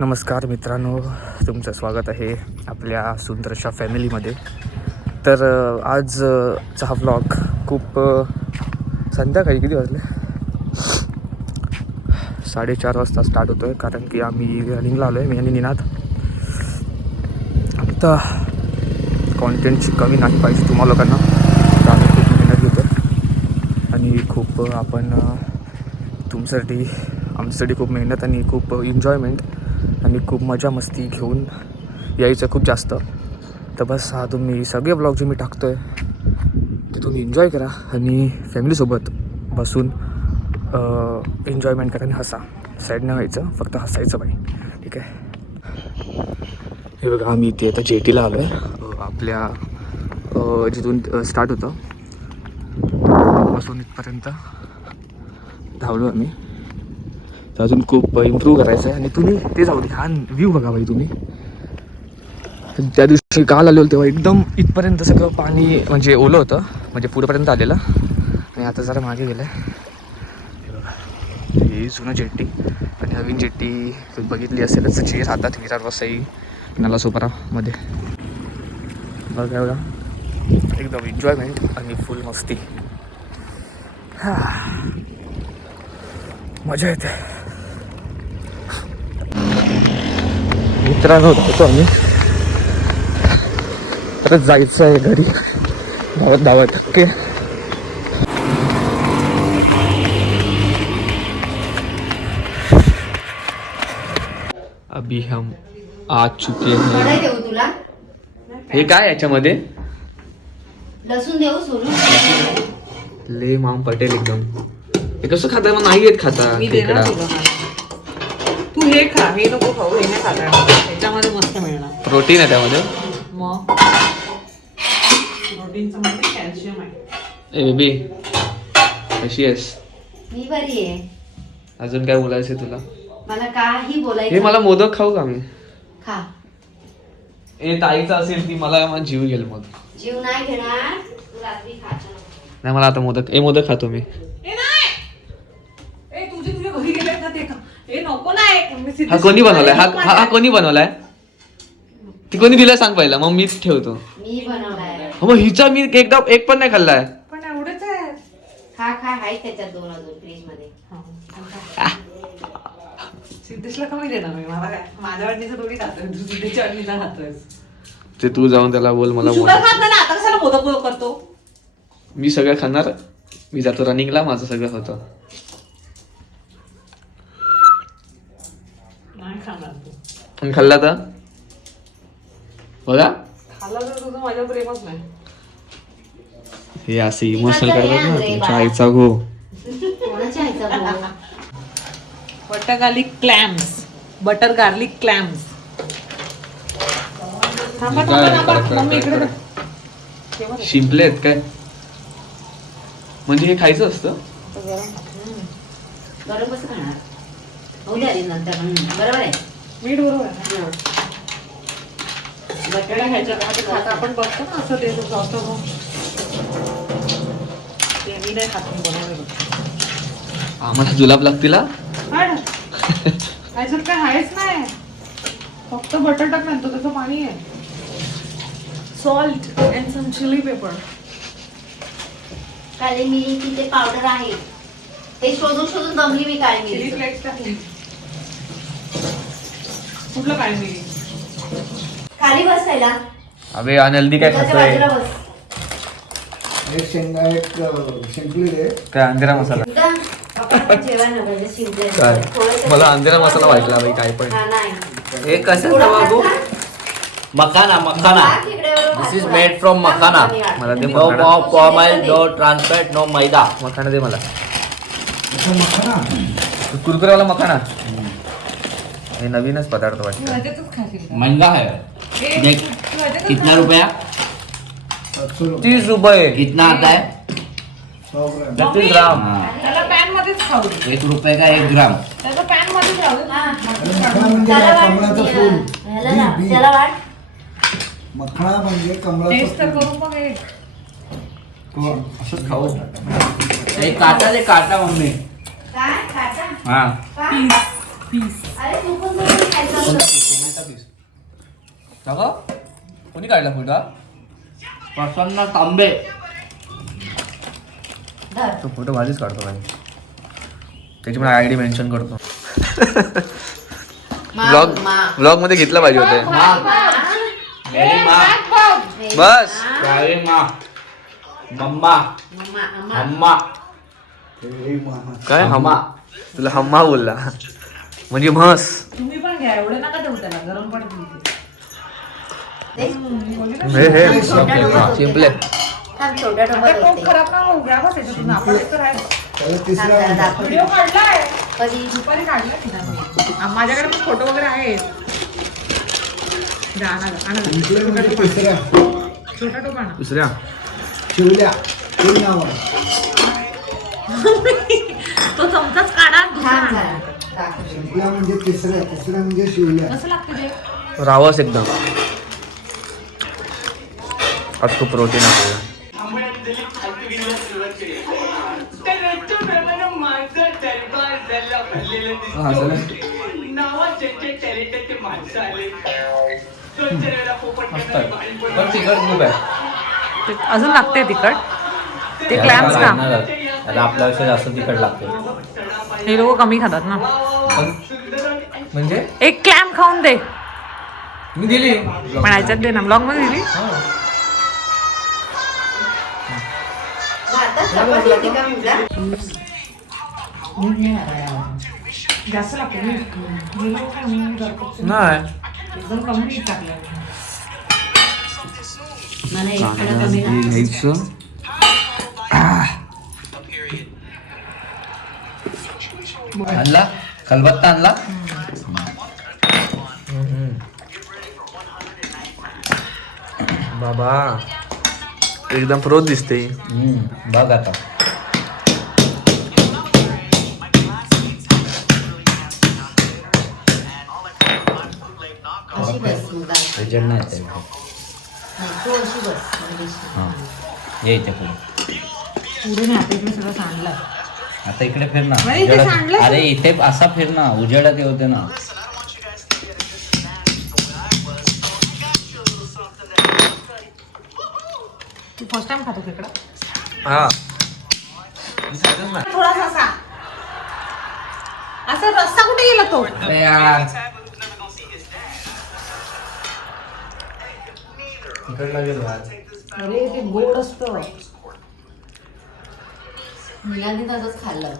नमस्कार मित्रांनो, तुमचं स्वागत आहे आपल्या सुंदरशा फॅमिलीमध्ये. तर आजचा हा व्लॉग खूप संध्याकाळी किती वाजले 4:30 वाजता स्टार्ट होतो आहे, कारण की आम्ही रनिंगला आलो आहे. मी आणि निनाद. आता कॉन्टेंटची कमी नाही पाहिजे तुम्हाला लोकांना, तर आम्ही खूप मेहनत घेतो आणि खूप आपण तुमच्यासाठी आमच्यासाठी खूप मेहनत आणि खूप एन्जॉयमेंट आणि खूप मजा मस्ती घेऊन यायचं खूप जास्त. तर बस हा तुम्ही सगळे ब्लॉग जे मी टाकतो आहे ते तुम्ही एन्जॉय करा आणि फॅमिलीसोबत बसून एन्जॉयमेंट करा आणि हसा. सॅड नाही व्हायचं, फक्त हसायचं बाई, ठीक आहे. हे बघा, आम्ही इथे आता जेटीला आलो आहे. आपल्या जिथून स्टार्ट होतं बसून इथपर्यंत धावलो आम्ही. तर अजून खूप इम्प्रूव्ह करायचं आहे. आणि तुम्ही ते जाऊ दे, हा व्ह्यू बघा बाई तुम्ही. त्या दिवशी काल आलेलो तेव्हा एकदम इथपर्यंत सगळं पाणी म्हणजे ओलं होतं, म्हणजे पुढेपर्यंत आलेलं. आणि आता जरा मागे गेलं आहे. हे बघा, ही जुनं जेट्टी आणि नवीन जेट्टी तुम्ही बघितली असेलच, जी राहतात विरार वसई नालासोपारामध्ये. बघा बघा, एकदम एन्जॉयमेंट आणि फुल मस्ती. मजा येते मित्रांनो. होतो आम्ही परत जायचं आहे घरी धावत धावत. ओके, अभी हम आ चुके हैं. देऊ तुला हे काय याच्यामध्ये लसूण देऊ सोनू. ले माम पटेल एकदम. हे कसं खाता? मग नाही येत खाता खेकडा. तू हे खा, हे नको खाऊ, हे नाही खाता. ह्याच्यामध्ये मस्त मिळणार प्रोटीन आहे त्यामध्ये. मग प्रोटीनचं म्हणजे कॅल्शियम आहे. ए बेबी, कशी आहेस? मी बरी आहे. अजून काय बोलायचं तुला? मला काही बोलायचं. हे मला मोदक खाऊ का मी? खा. ए ताईचा असेल ती मला जीव घेईल मग. जीव नाही घेणार तू, रात्री खायचं. नाही मला आता मोदक, मोदक खातो मी. ए नाही, ए तुझ्या घरी गेले ना ते खा. ए नको नाही. हा कोणी बनवलाय? हा कोणी बनवलाय? ती कोणी दिलाय सांग पहिला, मग मीच ठेवतो. मी बनवलाय. मग हिचा मी एकदा एक पण नाही खाल्लाय. पण एवढेच आहे. खा खा, आहे त्याच्यात 2 अजून फ्रीज मध्ये. सिद्धेशला कमी देणार मी. मला काय, माझ्या वाटणीचं थोडी खातोय, तू सिद्धेच्या वाटणीचा खातोय. ते तू जाऊन त्याला बोल मला शुगर मोदक. खात नाही ना, आता कशाला मोदक करतो? मी सगळं खाणार. मी जातो रनिंगला, माझं सगळं होतं. नाही खाणार तू. पण खाल्ला तर बघा, खाल्ला तर तुझं माझ्यावर प्रेमच नाही. हे असे इमोशनल करतात ना तुमच्या आईचा गो. कोणाच्या आईचा बोल? Butter garlic clams. Butter garlic clams. थांबा थांबा थांबा, मम्मी इकडे बघ. शिंपले आहेत काय? म्हणजे हे खायचं असतं? गरम कसं खाणार? होऊ द्या रे नंतर. बरोबर आहे. मीठ बरोबर आहे. बटाटा खायचं आता आपण बघतो ना असं ते सॉस ते मी नाही खात, मी बनवलं. आम्हाला जुलाब लागतील हा? ह्याच्यात काय आहेच नाही, फक्त बटर टाकणार तो, त्याचं पाणी आहे. Salt and some chilli pepper. काळी मिरी ते पावडर आहे, ते शोधून शोधून बघली मी. काळी चिली मिरी फ्लेक्स टाकले. कुठलं काळी मिरी? खाली बसायला. अबे अनहेल्दी काय खातोय? बाजूला बस. एक शेंगा, एक शिंपली रे. काय अंधेरा मसाला? जेवण नव्हतं, शिंपले. काय? मला अंधेरा मसाला वाटला बाई, काय पण. हा, नाही. हे कसं बाबू? मखाना मखाना. दिस इज मेड फ्रॉम मखाना. मला they know makhana. palm oil, no trans fat, no मैदा. मखाना दे मला. अच्छा, मखाना. कुरकुरेवाला मखाना. हे नवीनच पदार्थ वाटतं. ह्याच्यातच खाशील. महंगा है. देख कितना रुपया? 30 रुपये. कितना आता है? 100 ग्राम. 30 ग्राम. त्याला पॅन मध्येच खाऊ दे. 1 रुपये का 1 ग्राम. त्याचं पॅन मध्येच राहू दे. अरे मखाना म्हणजे त्याला वाट. कमळाचं फुल. बी, बी. त्याला वाट. मखाना म्हणजे टेस्ट कमळाचं तर फुल. करून बघ एक. हो, असंच खाऊ. एक काटा दे, काटा मम्मी. काय? काटा? हाँ का? पीस. अरे तू पण खायचं. कोणी काढला फोटो? प्रसन्न तांबे. धर. तो फोटो भारीच काढतो भाई. त्याच्यामुळे आयडी मेन्शन करतो. ब्लॉग मध्ये घेतलं पाहिजे होते. मेरी माँ. बस प्यारी माँ. मम्मा. अम्मा. काय हम्मा? तुला हम्मा बोलला म्हणजे म्हस. तुम्ही पण घ्या, एवढे नका देऊ त्याला, गरम पडतील ते. हे छोट्या डोक्यात शिंपले. थांब, छोट्या आता डोक्यात टोप होते. खराब ना होऊ द्या, बस याच्यातून आपलं तर आहे. त्याला थांब, तिसरा जरा दाखव. व्हिडिओ काढलाय कधी दुपारी, काढलाय की ना मी. माझ्याकडे पण फोटो वगैरे आहेत. द्या, आणा, आणा. जिंकलं म्हणजे तिसरा छोटा टोप आणा. दुसऱ्या शिवल्या ते नाव आहे. तो चमचाच काढा, दुसरा छान आणा. झाला. दाखव. शिवल्या म्हणजे तिसरा म्हणजे शिवल्या. कसं लागते ते? रावस एकदम. आज खूप प्रोटीन आहे. अजून लागते तिखट. ते क्लॅम्स का? त्याला आपल्यापेक्षा जास्त तिखट लागते. हे लोक कमी खातात ना. म्हणजे एक क्लॅम खाऊन दे. मी दिली पण ह्याच्यात दे ना, ब्लॉग मध्ये दिली. आता चपाती होती का मुला? जास्त लागते. नाही. एकदम कमी टाकलं. मला एक थोडं कमी लागतं. घ्यायचं. आणला खलबत्ता आणला. बाबा एकदम प्रो दिसते. बघ आता. अशी बस मुला. रिजल्ट नाही येते. तू अशी बस. हां ये इथे पुढे. पुढे नाही, आता इकडे सगळं सांडलंय. आता इकडे फिर ना. अरे इथे उजेडात- सांडलंय. अरे इथे असा फिर ना, उजेडात हे होते ना. तू फर्स्ट टाइम खातो तिकडं? हा थोडासा असा असा रस्सा कुठे गेला तो? यार इकडला गेलो आज. अरे ते गोड असतं. मुलांनी तसंच खाल्लं.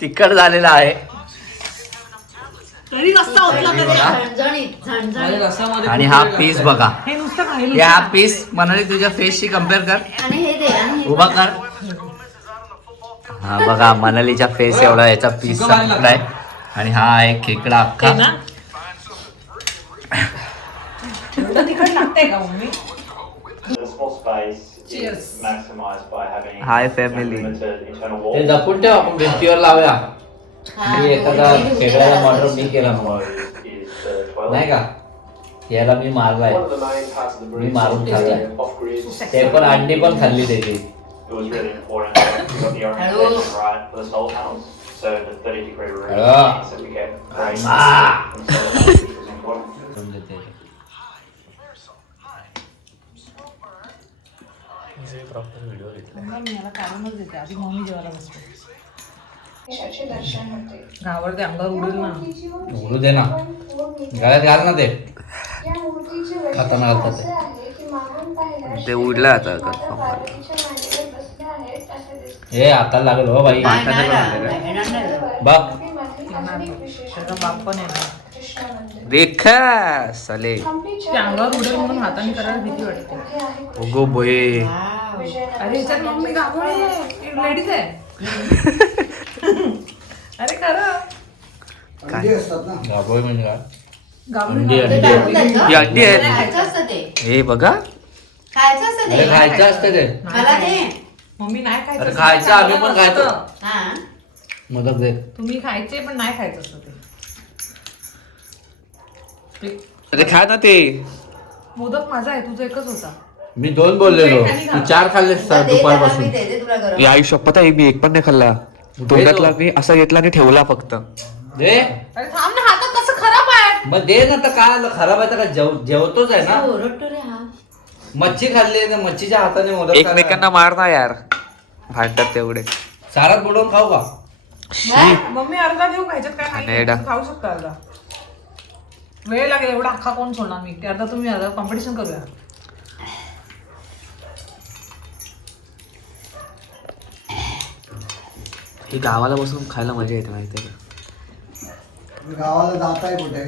तिखट झालेला आहे. तरी रस्सा होतला तरी. झणझणीत झणझणीत. आणि हा पीस बघा. हे नुसतं खा, हे नुसतं या खा. पीस मनाली तुझ्या फेसशी कम्पेअर कर. आणि हे दे, आणि हे उभा कर. हा बघा, मनालीच्या फेस एवढा याचा पीस संपलाय. आणि हा आहे खेकडा अख्खा. हे ना? एवढं तिखट लागतंय का mummy? The small space Cheers. is maximised by having Hi, family. limited internal ते wall. जपून ठेव, आपण भिंतीवर लावूया. हा, मी एखादा हे खेकड्याला हे मर्डर मी केला मग. Is the toilet. नाही का? याला मी मारलाय. One of the main parts of the me breed मारून is खाल्लाय. off-grid. ते पण अंडी पण खाल्ली त्याची. It was really important that we got the orientation right for the solar panels. So the 30-degree room Hello. so we get great Ah. from solar panels, which was important. करून देते. Mummy याला काढूनच देते, आधी mummy जेवायला बसते. घाबरते, अंगावर उडेल ना. उडू दे ना. गळ्यात घाल ना ते. खाताना घालतात ते. ते उडलं आता. हे आता लागलो हो बाई. नाही, नाही, नाही, येणार नाही. बघ त्याचा बाप पण येणार. देखा साले ते अंगावर उडेल म्हणून हाताने करायला भीती वाटते. ओगो बोये. वाव. अरे ह्याच्यात मम्मी गाभोळी आहे, लेडीज आहे. अरे खरं अंडी असतात ना. गाभोळी म्हणजे काय? गाभोळी अंडी, नव्हती. ते टाकून द्यायचं? ही अंडी आहेत. खायचं असतं ते. हे बघा खायचं असतं अरे ते. खायचं असतं ते. मला दे. मम्मी नाही खायचं अरे असतं. खायचं, आम्ही पण खायचो. असतं. हा. मदत दे. तुम्ही खायचे पण नाही खायचं असतं ते. अरे खा ना ते. मोदक माझा आहे, तुझा एकच होता. मी 2 बोललेलो. तू 4 खाल्ले दे, त्याला मी दुपारपासून. देते तुला तुला गरम या आयुष्यात पता आहे मी एक पण नाही खाल्ला तोंडातला मी असा घेतला आणि ठेवला फक्त दे अरे थांब ना, हातात कसं खराब आहे. मग दे ना, तर काय खराब आहे तर काय जेवतोच आहे ना. ओरडतो रे हा. मच्छी खाल्ली ना, मच्छीच्या हाताने मोदक एकमेकांना मारना यार भांडतात तेवढे. सारात बुडवून खाऊ का? मम्मी अर्धा देऊ का? ह्याच्यात काय नाही, नेडा. खाऊ शकता अर्धा. वेळ लागेल एवढा अख्खा कोण सोडणार मी, ते अर्धा तुम्ही अर्धा कॉम्पिटिशन करूया. ही गावाला बसून खायला मजा येते माहिती आहे का? गावाला जाताय कुठे